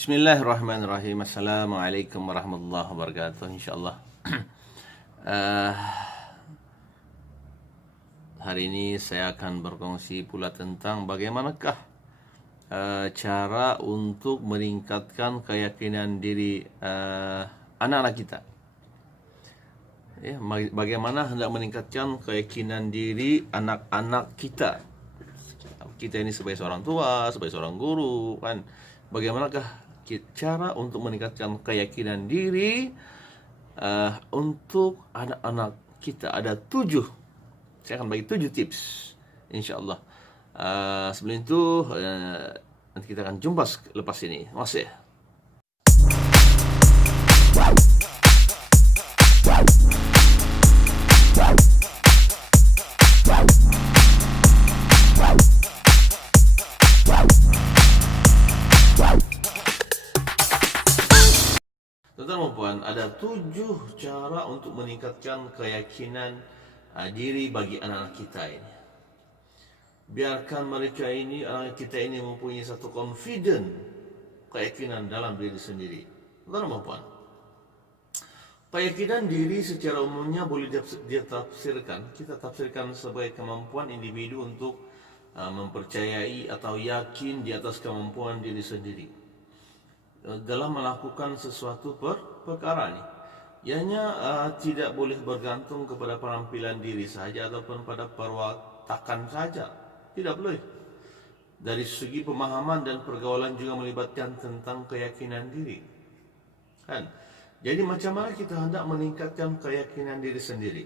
Bismillahirrahmanirrahim. Assalamualaikum warahmatullahi wabarakatuh. InsyaAllah uh, hari ini saya akan berkongsi pula tentang bagaimanakah cara untuk meningkatkan keyakinan diri anak-anak kita. Ya, bagaimana hendak meningkatkan keyakinan diri anak-anak kita. Kita ini sebagai seorang tua, sebagai seorang guru, kan? Bagaimanakah cara untuk meningkatkan keyakinan diri untuk anak-anak kita? Ada 7. Saya akan bagi 7 tips, insyaallah. Sebelum itu nanti kita akan jumpa lepas ini. Masih. Tuan-tuan dan puan, ada 7 cara untuk meningkatkan keyakinan diri bagi anak-anak kita ini. Biarkan mereka ini, anak kita ini mempunyai satu confident, keyakinan dalam diri sendiri. Tuan-tuan dan puan, keyakinan diri secara umumnya boleh kita tafsirkan sebagai kemampuan individu untuk mempercayai atau yakin di atas kemampuan diri sendiri dalam melakukan sesuatu perkara ini. Ianya tidak boleh bergantung kepada penampilan diri saja ataupun pada perwatakan saja. Tidak boleh. Dari segi pemahaman dan pergaulan juga melibatkan tentang keyakinan diri. Kan? Jadi macam mana kita hendak meningkatkan keyakinan diri sendiri?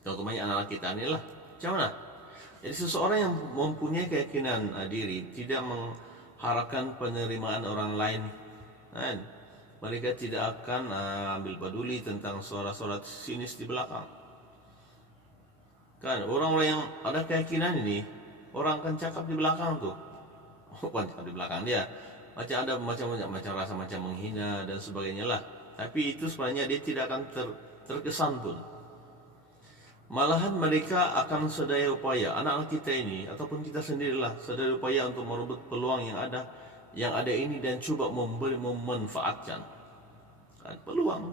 Contohnya anak-anak kita inilah. Macam mana? Jadi seseorang yang mempunyai keyakinan diri tidak mengharapkan penerimaan orang lain, kan? Mereka tidak akan ambil peduli tentang suara-suara sinis di belakang. Kan, orang-orang yang ada keyakinan ini, orang akan cakap di belakang tuh. Bukan cakap di belakang dia. Macam rasa macam menghina dan sebagainya lah. Tapi itu sebenarnya dia tidak akan terkesan pun. Malahan mereka akan sedaya upaya, anak-anak kita ini ataupun kita sendirilah sedaya upaya untuk merebut peluang yang ada ini dan cuba memanfaatkan peluang.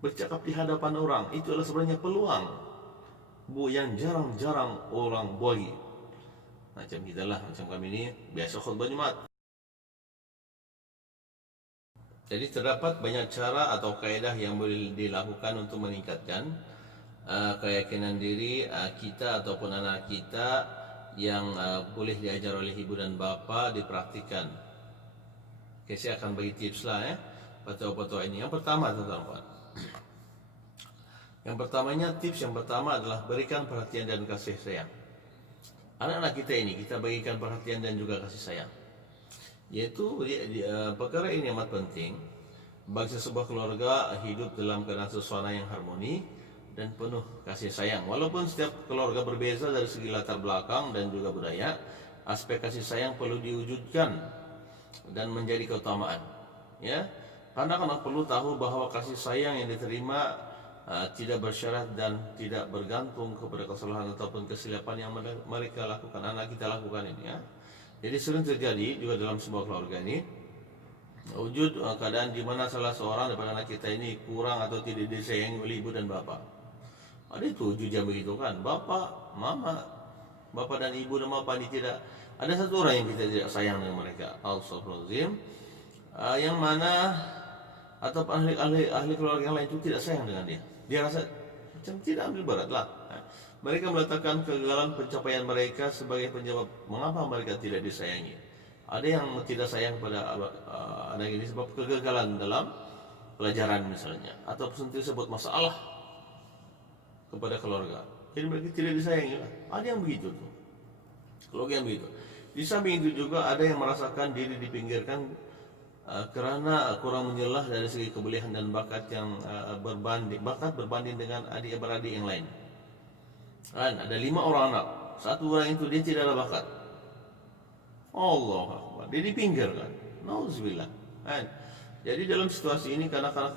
Bercakap di hadapan orang itu adalah sebenarnya peluang yang jarang-jarang orang bagi. Macam kita lah, macam kami ini biasa khutbah Jumat. Jadi terdapat banyak cara atau kaedah yang boleh dilakukan untuk meningkatkan keyakinan diri kita ataupun anak kita yang boleh diajar oleh ibu dan bapa dipraktikan. Oke, saya akan bagi tips lah pada ini. Yang pertama, teman-teman. Tips yang pertama adalah berikan perhatian dan kasih sayang. Anak-anak kita ini kita bagikan perhatian dan juga kasih sayang. Yaitu perkara ini amat penting bagi sebuah keluarga hidup dalam keadaan suasana yang harmoni dan penuh kasih sayang. Walaupun setiap keluarga berbeza dari segi latar belakang dan juga budaya, aspek kasih sayang perlu diwujudkan dan menjadi keutamaan. Ya, anak-anak perlu tahu bahwa kasih sayang yang diterima tidak bersyarat dan tidak bergantung kepada kesalahan ataupun kesilapan yang mereka lakukan, anak kita lakukan ini. Ya. Jadi sering terjadi juga dalam sebuah keluarga ini wujud keadaan di mana salah seorang daripada anak kita ini kurang atau tidak disayangi oleh ibu dan bapa. Ada 7 jam begitu kan, bapak, mama, bapak dan ibu dan bapa ini tidak ada satu orang yang kita tidak sayang dengan mereka. Astagfirullahaladzim. Yang mana atau ahli keluarga yang lain itu tidak sayang dengan dia. Dia rasa macam tidak ambil berat lah. Mereka meletakkan kegagalan pencapaian mereka sebagai penyebab mengapa mereka tidak disayangi. Ada yang tidak sayang pada anak ini sebab kegagalan dalam pelajaran misalnya, atau disebut masalah kepada keluarga. Jadi mereka tidak disayangi. Ada yang begitu tuh. Keluarga yang begitu. Di samping itu juga ada yang merasakan diri dipinggirkan karena kurang menyelah dari segi kebolehan dan bakat yang berbanding dengan adik-beradik yang lain. Kan ada 5 orang anak, 1 orang itu dia tidak ada bakat. Allah Akbar, dia dipinggirkan. Nauzubillah. Kan? Jadi dalam situasi ini kanak-kanak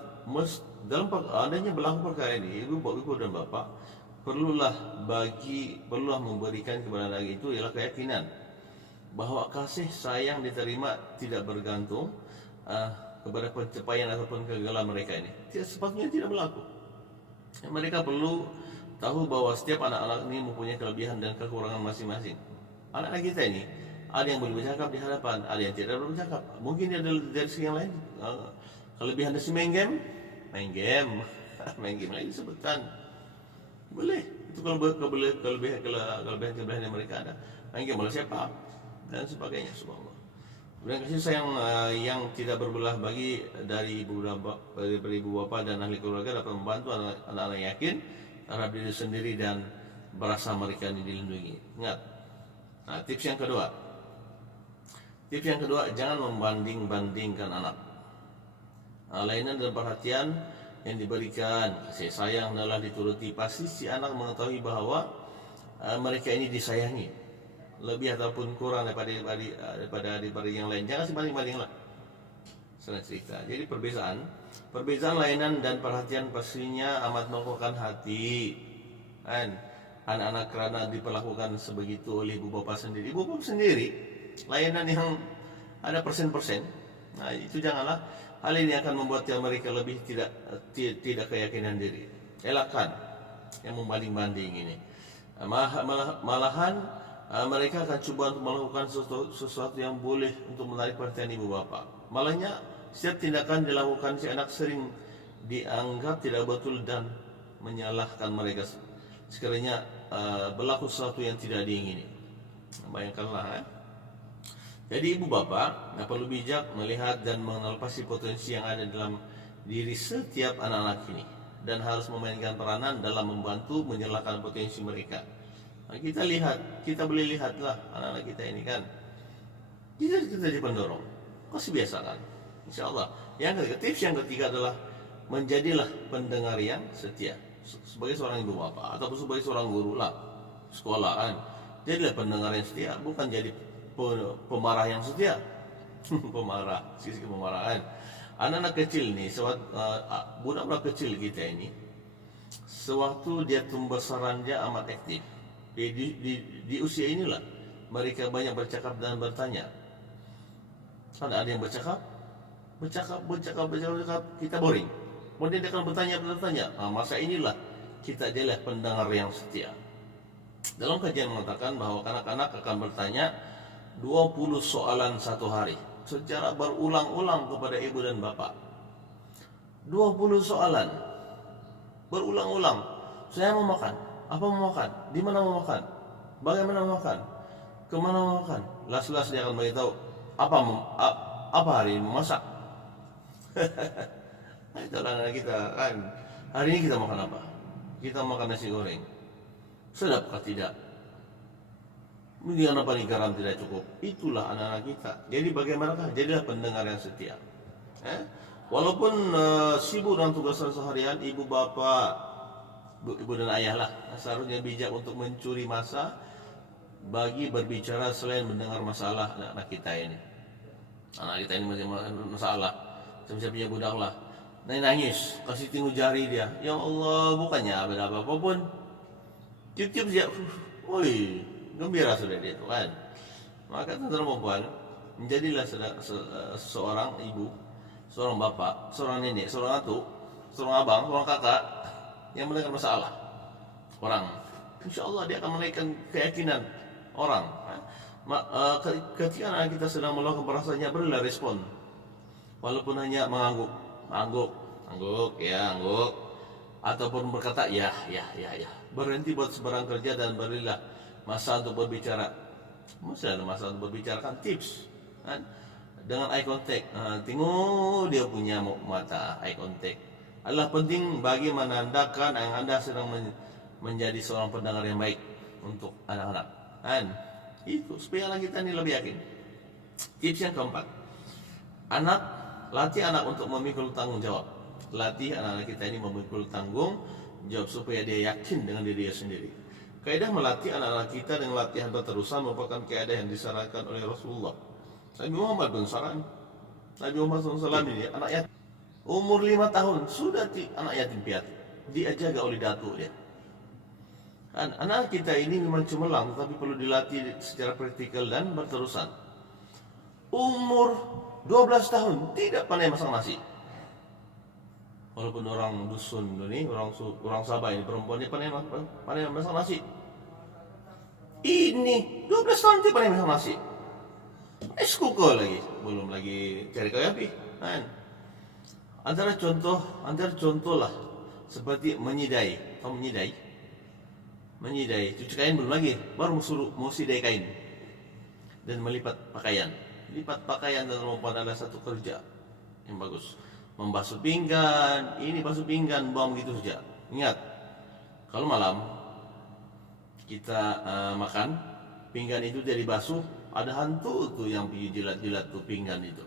dalam adanya berlaku perkara ini, ibu dan bapak perlulah memberikan kepada anak itu ialah keyakinan bahwa kasih sayang diterima tidak bergantung kepada pencapaian ataupun kegagalan mereka ini. Sepatutnya tidak berlaku. Mereka perlu tahu bahwa setiap anak-anak ini mempunyai kelebihan dan kekurangan masing-masing. Anak-anak kita ini ada yang boleh bercakap di hadapan, ada yang tidak boleh bercakap. Mungkin dia dari segi yang lain kelebihan dari main game, main game lagi disebutkan. Boleh. Itu kalau kelebihan yang mereka ada. Main game boleh siapa dan sebagainya, subhanallah. Kemudian kasih sayang yang tidak berbelah bagi dari ibu bapa dan ahli keluarga dapat membantu anak-anak yakin terhadap diri sendiri dan merasa mereka ini dilindungi. Ingat. Nah, tips yang kedua, jangan membanding-bandingkan anak. Lainan dan perhatian yang diberikan, kasih sayang adalah dituruti, pasti si anak mengetahui bahwa mereka ini disayangi lebih ataupun kurang daripada yang lain. Jangan sebanding-banding lah. Senang cerita. Jadi perbezaan lainan dan perhatian pastinya amat melakukan hati. Kan? Anak-anak kerana diperlakukan sebegitu oleh ibu bapa sendiri. Ibu bapa sendiri lainan yang ada persen-persen. Nah, itu janganlah. Hal ini akan membuat mereka lebih tidak keyakinan diri. Elakkan yang membanding-banding ini. Malahan mereka akan coba untuk melakukan sesuatu yang boleh untuk menarik perhatian ibu bapa. Malahnya setiap tindakan dilakukan si anak sering dianggap tidak betul dan menyalahkan mereka sekiranya berlaku sesuatu yang tidak diingini. Bayangkanlah. Jadi ibu bapa perlu bijak melihat dan mengenal pasti potensi yang ada dalam diri setiap anak-anak ini dan harus memainkan peranan dalam membantu menyalakan potensi mereka. Nah, kita boleh lihatlah anak-anak kita ini kan. Kita jadi pendorong. Kasih biasakan. Insyaallah. Tips yang ketiga adalah menjadilah pendengar yang setia. Sebagai seorang ibu bapa ataupun sebagai seorang guru lah sekolahan. Jadilah pendengar yang setia, bukan jadi pemarah yang setia. Sisi pemarahan. Anak-anak kecil nih, budak-budak kecil kita ini, sewaktu dia tumbuh besar dia amat aktif. Di usia inilah mereka banyak bercakap dan bertanya. Ada yang bercakap, kita boring. Kemudian dia akan bertanya. Masa inilah kita adalah pendengar yang setia. Dalam kajian mengatakan bahwa kanak-kanak akan bertanya 20 soalan satu hari secara berulang-ulang kepada ibu dan bapak. 20 soalan berulang-ulang. Saya mau makan. Apa mau makan? Di mana mau makan? Bagaimana mau makan? Kemana mau makan? Las-las dia akan beritahu apa hari ini mau masak. Itulah anak kita kan. Hari ini kita makan apa? Kita makan nasi goreng. Sedapkah tidak? Kemudian apa nih garam tidak cukup? Itulah anak-anak kita. Jadi bagaimanakah? Jadilah pendengar yang setia. Walaupun sibuk dengan tugas seharian, ibu dan ayah lah seharusnya bijak untuk mencuri masa bagi berbicara selain mendengar masalah anak-anak kita ini. Anak kita ini masih masalah. Siapa-siapanya budak lah. Nangis, kasih tinggu jari dia. Ya Allah, bukannya ada apa-apa pun. Tiup-tiup dia. Woi, gembira sudah dia tu kan. Maka tuan-tuan perempuan, menjadilah seorang ibu, seorang bapak, seorang nenek, seorang atuk, seorang abang, seorang kakak yang mendengar masalah orang. InsyaAllah dia akan menaikkan keyakinan orang. Ketika anak kita sedang melakukan perasaannya, berilah respon. Walaupun hanya mengangguk, ataupun berkata ya. Berhenti buat sebarang kerja dan berilah masa untuk berbicara. Masa ada masa untuk berbicara, kan tips kan? Dengan eye contact. Tengok dia punya mata, eye contact adalah penting bagi menandakan yang Anda sedang menjadi seorang pendengar yang baik untuk anak-anak. Dan itu supaya anak kita ini lebih yakin. Tips yang keempat, latih anak untuk memikul tanggung jawab. Latih anak-anak kita ini memikul tanggung jawab supaya dia yakin dengan diri dia sendiri. Kaidah melatih anak-anak kita dengan latihan berterusan merupakan kaidah yang disarankan oleh Rasulullah. Nabi Muhammad bin Saran, Nabi Muhammad SAW ini anak yatim. Umur 5 tahun sudah anak yatim piatu, dia jaga oleh datuk dia. Anak kita ini memang cemerlang, tetapi perlu dilatih secara praktikal dan berterusan. Umur 12 tahun tidak pandai masak nasi. Walaupun orang dusun ini, orang Sabah ini, perempuan ini pandai masak nasi. Ini 12 tahun tidak pandai masak nasi. Kuko lagi, belum lagi cari kayu api. Kan? Antara contoh lah, seperti menyidai. Tahu menyidai? Menyidai, cuci kain belum lagi, baru mau sidai kain dan melipat pakaian. Lipat pakaian dan rompan adalah satu kerja yang bagus. Membasuh pinggan, ini basuh pinggan, buang begitu saja. Ingat, kalau malam kita makan, pinggan itu jadi basuh, ada hantu tuh yang pergi jilat-jilat tuh pinggan itu.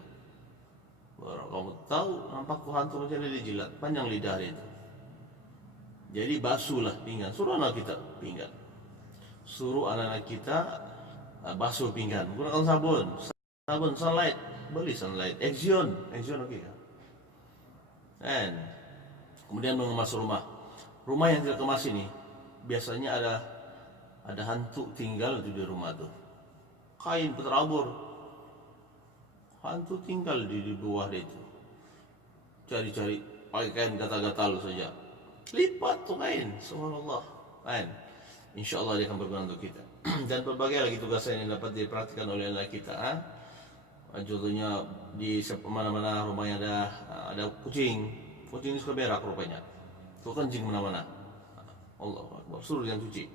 Baru kamu tahu, nampak tuh hantu macam dia dijilat, panjang lidah itu. Jadi basuhlah pinggan. Suruh anak kita pinggan. Suruh anak-anak kita basuh pinggan. Gunakan sabun sunlight. Beli sunlight. Action oke kan? Dan kemudian mengemas rumah. Rumah yang tidak kemas ini biasanya ada hantu tinggal di rumah tuh. Kain terabur. Hantu tinggal di bawah itu. Cari-cari pakai kain gatal-gatal saja. Lipat tuh kain, subhanallah. Kain, insya Allah dia akan berguna untuk kita. Dan berbagai lagi tugas yang dapat diperhatikan oleh anak kita. Contohnya di mana-mana rumahnya ada kucing ini suka berak rupanya. Itu kencing mana-mana. Allah Akbar, suruh yang cuci.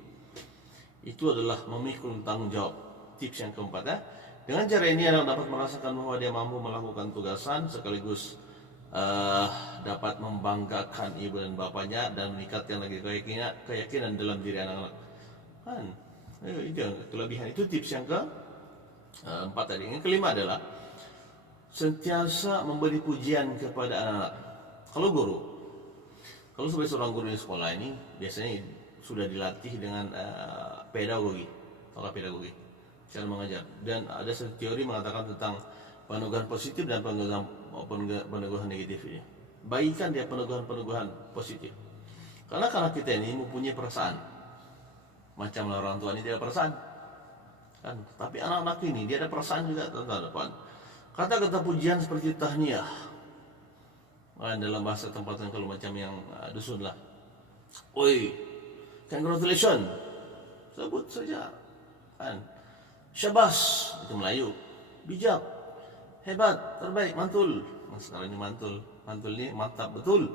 Itu adalah memikul tanggung jawab. Tips yang keempat. Dengan cara ini anak dapat merasakan bahwa dia mampu melakukan tugasan sekaligus dapat membanggakan ibu dan bapaknya dan meningkatkan lagi keyakinan dalam diri anak-anak. Kan? Itu kelebihan. Itu tips yang keempat tadi. Yang kelima adalah sentiasa memberi pujian kepada anak-anak. Kalau sebagai seorang guru di sekolah ini biasanya sudah dilatih dengan pedagogi, cara mengajar. Dan ada satu teori mengatakan tentang peneguhan positif dan peneguhan negatif ini. Bagikan dia peneguhan positif. Karena kita ini mempunyai perasaan. Macam orang tua ini tidak perasaan. Kan? Tapi anak-anak ini dia ada perasaan juga tentang depan. Kata-kata pujian seperti tahniah. Dalam bahasa tempatan kalau macam yang dusun lah. Oi, congratulations. Sebut saja. Kan? Syabas, itu Melayu. Bijak. Hebat, terbaik, mantul. Sekarang ini mantul ini mantap betul.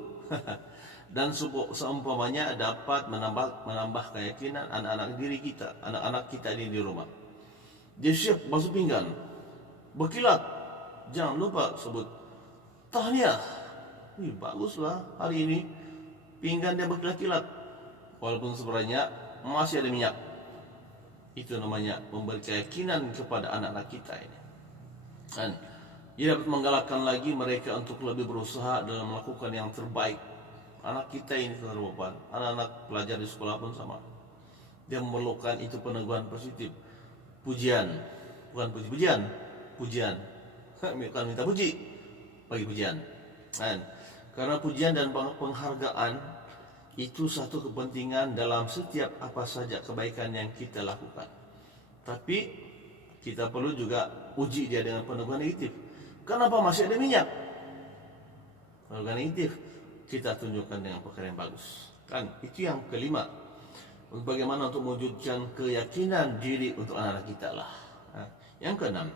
Dan seumpamanya dapat menambah keyakinan anak-anak kita di rumah. Dia siap basuh pinggan, berkilat. Jangan lupa sebut tahniah. Baguslah hari ini pinggan dia berkilat-kilat. Walaupun sebenarnya masih ada minyak. Itu namanya memberi keyakinan kepada anak-anak kita ini. Dan ia dapat menggalakkan lagi mereka untuk lebih berusaha dalam melakukan yang terbaik. Anak kita ini terhadap anak-anak pelajar di sekolah pun sama. Dia memerlukan itu peneguhan positif. Pujian, bukan pujian. Bukan minta puji, bagi pujian. Karena pujian dan penghargaan itu satu kepentingan dalam setiap apa saja kebaikan yang kita lakukan. Tapi kita perlu juga uji dia dengan peneguhan negatif. Kenapa masih ada minyak? Peneguhan negatif kita tunjukkan dengan perkara yang bagus. Kan itu yang kelima. Bagaimana untuk mewujudkan keyakinan diri untuk anak-anak kita lah. Yang keenam,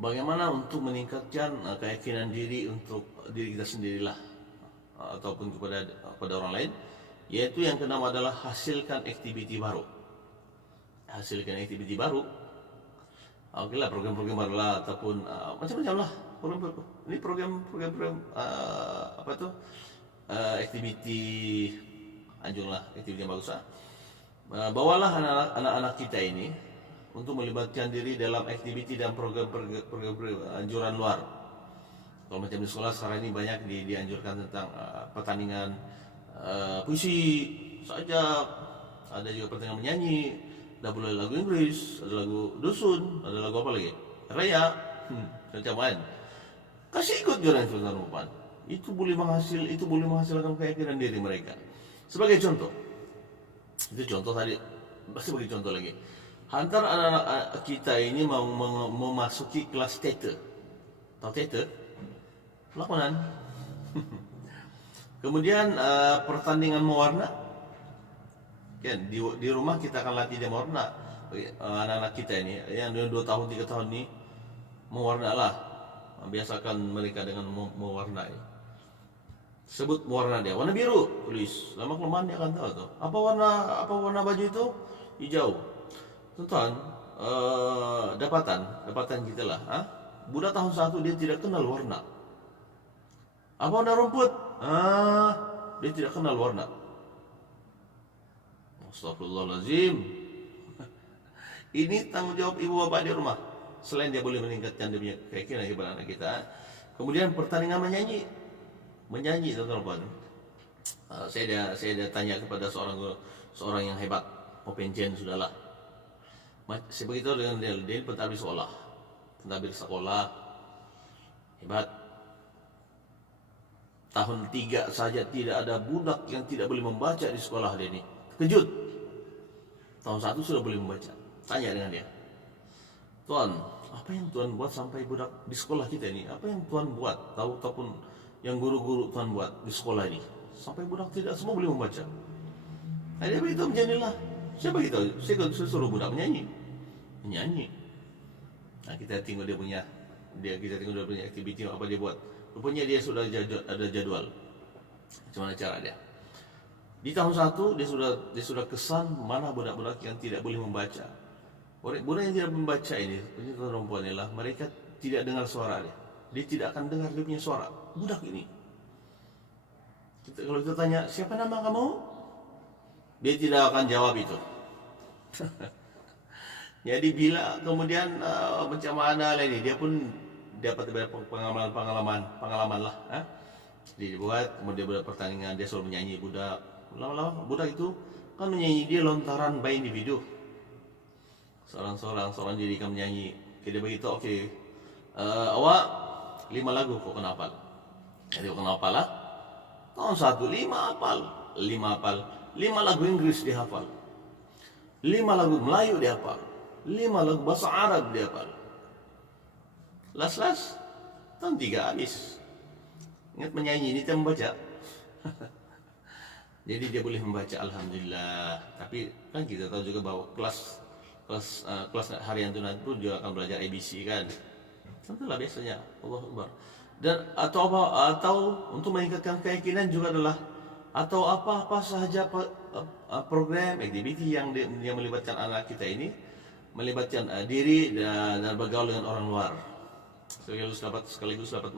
bagaimana untuk meningkatkan keyakinan diri untuk diri kita sendirilah ataupun kepada orang lain. Yaitu yang keenam adalah hasilkan aktiviti baru. Oke lah, program-program baru lah ataupun macam-macam lah ini program aktiviti anjung lah, aktiviti yang bagus lah. Bawalah anak-anak kita ini untuk melibatkan diri dalam aktiviti dan program anjuran luar. Kalau macam di sekolah sekarang ini banyak dianjurkan tentang pertandingan puisi, sajak, ada juga pertandingan menyanyi. Ada pula lagu Inggris, ada lagu dusun, ada lagu apa lagi? Raya, macam lain. Kasih ikut juga yang rupan. Itu boleh menghasilkan keyakinan diri mereka. Sebagai contoh, Itu contoh tadi. Masih bagi contoh lagi. Antara anak-anak kita ini mau memasuki kelas teater. Tahu teater? Lakonan. Kemudian pertandingan mewarna. Kan di rumah kita akan latih dia mewarna. Anak-anak kita ini yang 2 tahun 3 tahun ini mewarna lah. Biasakan mereka dengan mewarnai. Sebut warna dia, warna biru, tulis. Lama kelamaan dia akan tahu tuh. Apa warna baju itu? Hijau. Tonton, dapatan kita lah. Budak tahun 1 dia tidak kenal warna. Apa warna rumput? Dia tidak kenal warna. Astagfirullahaladzim. Ini tanggung jawab ibu bapak di rumah. Selain dia boleh meningkatkan dia punya keyakinan kepada anak kita. Kemudian pertandingan menyanyi teman-teman. Saya dah tanya kepada seorang yang hebat, Openjen sudahlah. Saya beritahu dengan dia pentadbir sekolah hebat. Tahun 3 saja tidak ada budak yang tidak boleh membaca di sekolah dia ini. Terkejut. Tahun 1 sudah boleh membaca. Tanya dengan dia, Tuan, apa yang Tuan buat sampai budak di sekolah kita ini? Apa yang Tuan buat? Ataupun yang guru-guru Tuan buat di sekolah ini sampai budak tidak semua boleh membaca. Dia beritahu menyanyilah. Saya beritahu, saya suruh budak menyanyi. Nah, kita tengok kita tengok dia punya aktiviti apa dia buat. Rupanya dia sudah ada jadwal. Macam mana cara dia? Di tahun 1 dia sudah kesan mana budak-budak yang tidak boleh membaca. Budak yang tidak membaca ini, perempuan inilah, mereka tidak dengar suara dia. Dia tidak akan dengar dia punya suara. Budak ini. Kalau kita tanya, siapa nama kamu? Dia tidak akan jawab itu. Jadi bila kemudian macam mana lah ini, dia pun dapat pengalaman lah. Dia dibuat, kemudian buat pertandingan, dia selalu menyanyi budak. Lama-lama budak itu kan menyanyi dia lontaran by individu. Seorang diri kan menyanyi. Dia beritahu, awak 5 lagu kau kena hafal. Jadi kau kena hafal lah. Tahun 1 5 hafal. 5 lagu Inggris dia hafal. 5 lagu Melayu dia hafal. 5 lagu bahasa Arab dia hafal. Las tahun 3 habis. Ingat menyanyi ini dia membaca. Jadi dia boleh membaca, alhamdulillah. Tapi kan kita tahu juga bahwa kelas harian itu nanti pun juga akan belajar ABC kan. Tentulah biasanya, Allahu Akbar. Dan atau untuk meningkatkan keyakinan juga adalah atau apa sahaja program aktiviti yang melibatkan anak kita ini, melibatkan diri dan bergaul dengan orang luar. Sekaligus dapat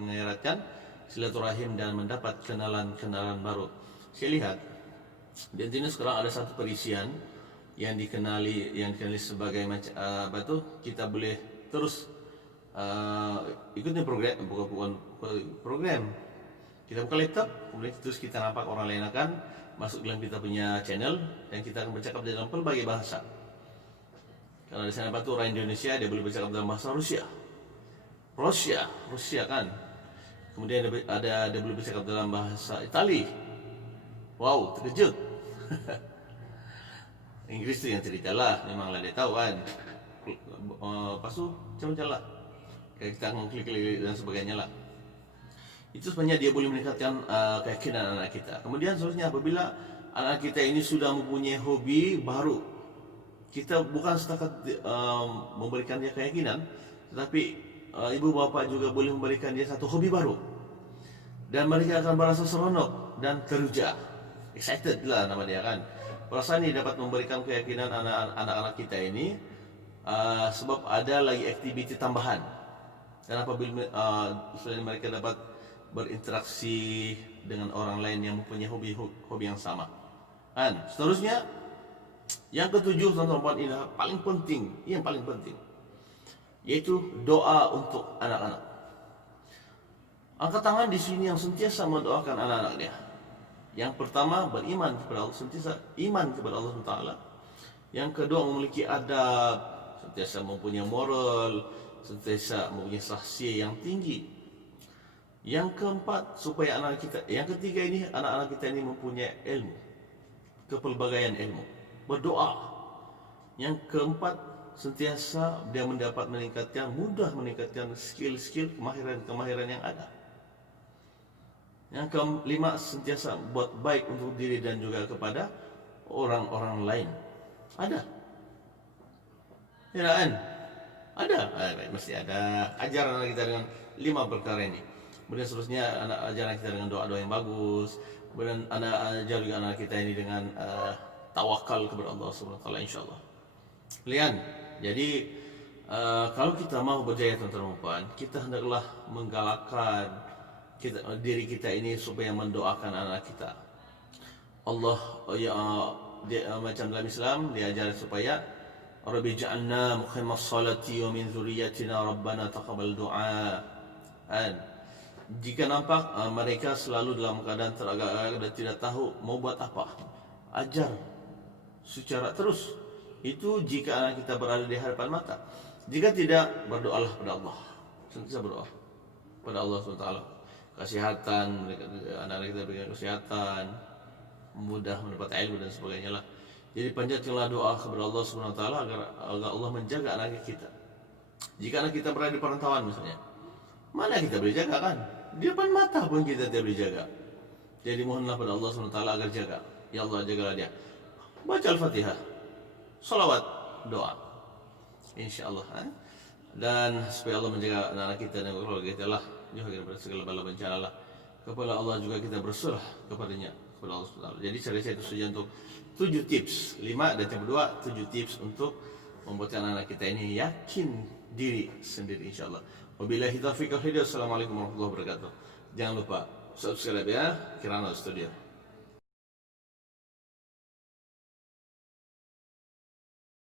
mengeratkan silaturahim dan mendapat kenalan baru. Saya lihat di sini sekarang ada satu perisian yang dikenali sebagai kita boleh terus ikutin bukan program. Kita buka laptop, kemudian terus kita nampak orang lain akan masuk dalam kita punya channel dan kita akan bercakap dalam pelbagai bahasa. Kalau di sana orang Indonesia, dia boleh bercakap dalam bahasa Rusia kan. Kemudian dia boleh bercakap dalam bahasa Itali. Wow, terkejut. Inggris tu yang cerita lah, memanglah dia tahu kan. Lepas tu macam-macam lah. Kita klik dan sebagainya lah. Itu sebenarnya dia boleh meningkatkan keyakinan anak kita. Kemudian seterusnya apabila anak kita ini sudah mempunyai hobi baru, kita bukan setakat memberikan dia keyakinan, tetapi ibu bapa juga boleh memberikan dia satu hobi baru. Dan mereka akan merasa seronok dan teruja. Excited lah nama dia kan. Perasaan ini dapat memberikan keyakinan anak-anak kita ini sebab ada lagi aktiviti tambahan. Dan apabila selain mereka dapat berinteraksi dengan orang lain yang mempunyai hobi yang sama. Dan seterusnya yang ketujuh teman-teman ini paling penting, yang paling penting yaitu doa untuk anak-anak. Angkat tangan di sini yang sentiasa mendoakan anak-anak dia. Yang pertama beriman kepada Allah, sentiasa iman kepada Allah SWT. Yang kedua memiliki adab, sentiasa mempunyai moral, sentiasa mempunyai sahsia yang tinggi. Yang keempat supaya yang ketiga ini anak-anak kita ini mempunyai ilmu, kepelbagaian ilmu, berdoa. Yang keempat, sentiasa dia mudah meningkatkan skill-skill, kemahiran yang ada. Yang kelima, sentiasa buat baik untuk diri dan juga kepada orang-orang lain. Ada? Tidak kan? Ada? Mesti ada. Ajaran anak kita dengan 5 perkara ini. Kemudian seterusnya ajaran kita dengan doa-doa yang bagus. Kemudian ajar juga anak kita ini dengan tawakal kepada Allah SWT, insyaAllah. Lian, jadi kalau kita mau berjaya tuan-tuan dan puan, kita hendaklah menggalakkan diri kita ini supaya mendoakan anak kita. Allah macam dalam Islam diajar supaya Rabbi ja'alna muqimas salati wa min dzurriyyatina rabbana taqabbal du'a. Jika nampak mereka selalu dalam keadaan teragak-agak dan tidak tahu mau buat apa, ajar secara terus. Itu jika anak kita berada di hadapan mata. Jika tidak, berdoalah pada Allah. Sentiasa berdoa pada Allah SWT. Kesehatan, anak-anak kita berikan kesehatan, mudah mendapat ilmu dan sebagainya lah. Jadi panjatkanlah doa kepada Allah SWT agar Allah menjaga anak kita. Jika anak kita berada di perantauan misalnya, mana kita boleh jaga kan? Di depan mata pun kita tidak boleh jaga. Jadi mohonlah pada Allah SWT agar jaga. Ya Allah, jagalah dia. Baca Al-Fatihah, salawat, doa, InsyaAllah. Dan supaya Allah menjaga anak-anak kita dan keluarga kita lah, jauhkan daripada segala bala bencana lah. Kepada Allah juga kita berserah kepadanya, kepada Allah SWT. Jadi saya itu saja untuk 7 tips, 5 dan yang kedua 7 tips untuk membuatkan anak kita ini yakin diri sendiri, insyaAllah. Wabillahi taufiq wal hidayah. Assalamualaikum warahmatullahi wabarakatuh. Jangan lupa subscribe ya, Kirana Studio.